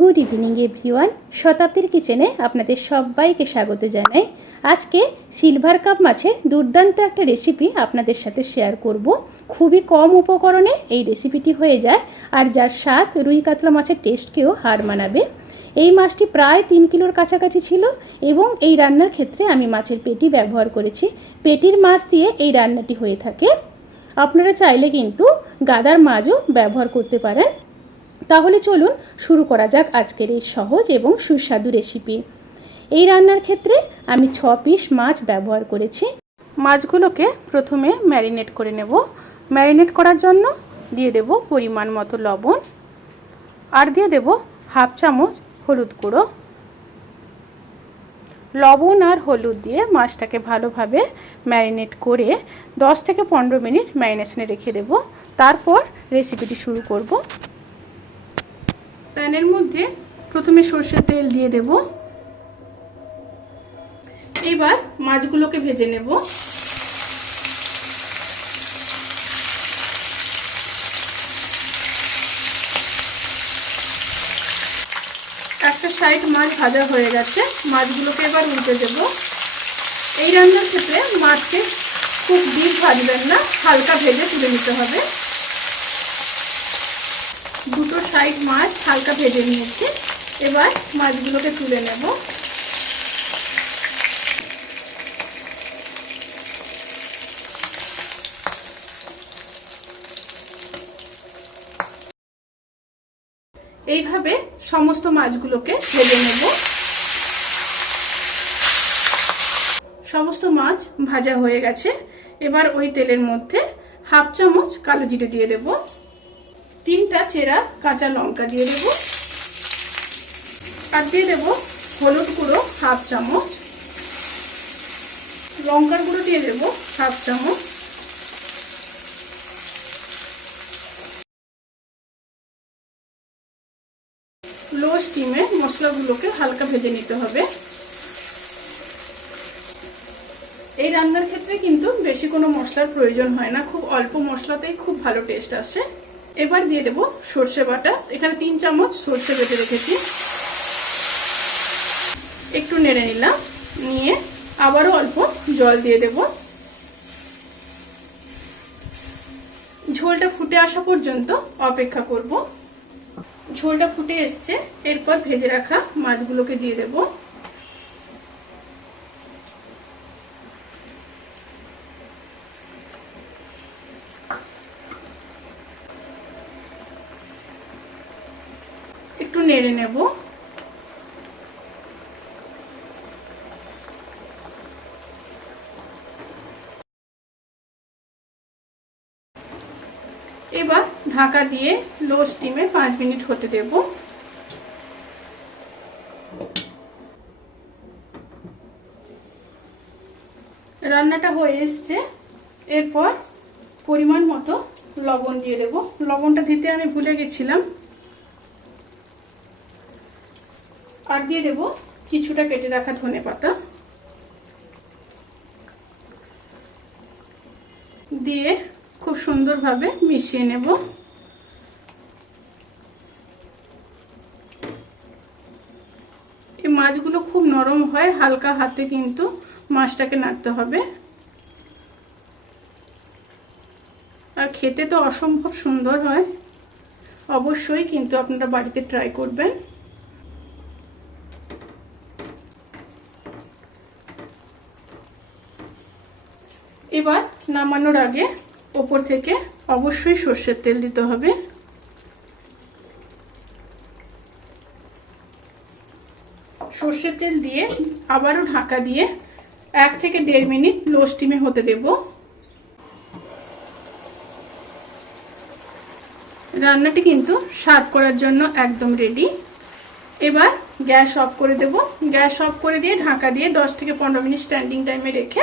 Good evening everyone শতাব্দীর কিচেনে আপনাদের সবাইকে স্বাগত জানাই। আজকে সিলভার কাপ মাছের দুর্দান্ত একটা রেসিপি আপনাদের সাথে শেয়ার করব। খুবই কম উপকরণে এই রেসিপিটি হয়ে যায় আর যার স্বাদ রুই কাতলা মাছের টেস্টকেও হার মানাবে। এই মাছটি প্রায় তিন কিলোর কাছাকাছি ছিল এবং এই রান্নার ক্ষেত্রে আমি মাছের পেটি ব্যবহার করেছি। পেটির মাছ দিয়ে এই রান্নাটি হয়ে থাকে। আপনারা চাইলে কিন্তু গাদার মাছও ব্যবহার করতে পারেন। তাহলে চলুন শুরু করা যাক আজকের এই সহজ এবং সুস্বাদু রেসিপি এই রান্নার ক্ষেত্রে আমি ছ পিস মাছ ব্যবহার করেছি। মাছগুলোকে প্রথমে ম্যারিনেট করে নেব। ম্যারিনেট করার জন্য দিয়ে দেব পরিমাণ মতো লবণ। আর দিয়ে দেব হাফ চামচ হলুদ গুঁড়ো। লবণ আর হলুদ দিয়ে মাছটাকে ভালোভাবে ম্যারিনেট করে 10 থেকে পনেরো মিনিট ম্যারিনেশনে রেখে দেব। তারপর রেসিপিটি শুরু করব। প্যানের মধ্যে প্রথমে সর্ষের তেল দিয়ে দেব। এবার মাছগুলোকে ভেজে নেব। একটা সাইড মাছ ভাজা হয়ে গেছে, মাছগুলোকে এবার উল্টে দেব। এই রান্নার ক্ষেত্রে মাছকে খুব ডিপ ভাজবেন না, হালকা ভেজে তুলে নিতে হবে। সাইড মাছ হালকা ভেজে নিয়েছি। এবার মাছগুলোকে তুলে নেব। এইভাবে সমস্ত মাছগুলোকে ভেজে নেব। সমস্ত মাছ ভাজা হয়ে গেছে। এবার ওই তেলের মধ্যে হাফ চামচ কালো জিরে দিয়ে দেব। তিনটা চেরা কাঁচা লঙ্কা দিয়ে দেব। আর দিয়ে দেব হলুদ গুঁড়ো হাফ চামচ। লঙ্কার গুঁড়ো দিয়ে দেব হাফ চামচ। লো স্টিমে মশলাগুলোকে হালকা ভেজে নিতে হবে। এই রান্নার ক্ষেত্রে কিন্তু বেশি কোনো মশলার প্রয়োজন হয় না। খুব অল্প মশলাতেই খুব ভালো টেস্ট আসে। এবার দিয়ে দেবো সর্ষে বাটা। এখানে তিন চামচ সর্ষে বেটে রেখেছি। একটু নেড়ে নিলাম। নিয়ে আবারও অল্প জল দিয়ে দেব। ঝোলটা ফুটে আসা পর্যন্ত অপেক্ষা করব। ঝোলটা ফুটে এসছে। এরপর ভেজে রাখা মাছগুলোকে দিয়ে দেব। নেড়ে নেব। এবার ঢাকা দিয়ে লো স্টিমে পাঁচ মিনিট হতে দেব। রান্নাটা হয়ে এসছে। এরপর পরিমাণ মতো লবণ দিয়ে দেব। লবণটা দিতে আমি ভুলে গেছিলাম। আর দিয়ে দেব কিছুটা কেটে রাখা ধনে পাতা। দিয়ে খুব সুন্দরভাবে মিশিয়ে নেব। এই মাছগুলো খুব নরম হয়, হালকা হাতে কিন্তু মাছটাকে নাড়তে হবে। আর খেতে তো অসম্ভব সুন্দর হয়। অবশ্যই কিন্তু আপনারা বাড়িতে ট্রাই করবেন। এবার নামানোর আগে ওপর থেকে অবশ্যই সর্ষের তেল দিতে হবে। সর্ষের তেল দিয়ে আবারও ঢাকা দিয়ে এক থেকে দেড় মিনিট লো স্টিমে হতে দেব। রান্নাটি কিন্তু সার্ভ করার জন্য একদম রেডি এবার গ্যাস অফ করে দেব। গ্যাস অফ করে দিয়ে ঢাকা দিয়ে দশ থেকে পনেরো মিনিট স্ট্যান্ডিং টাইমে রেখে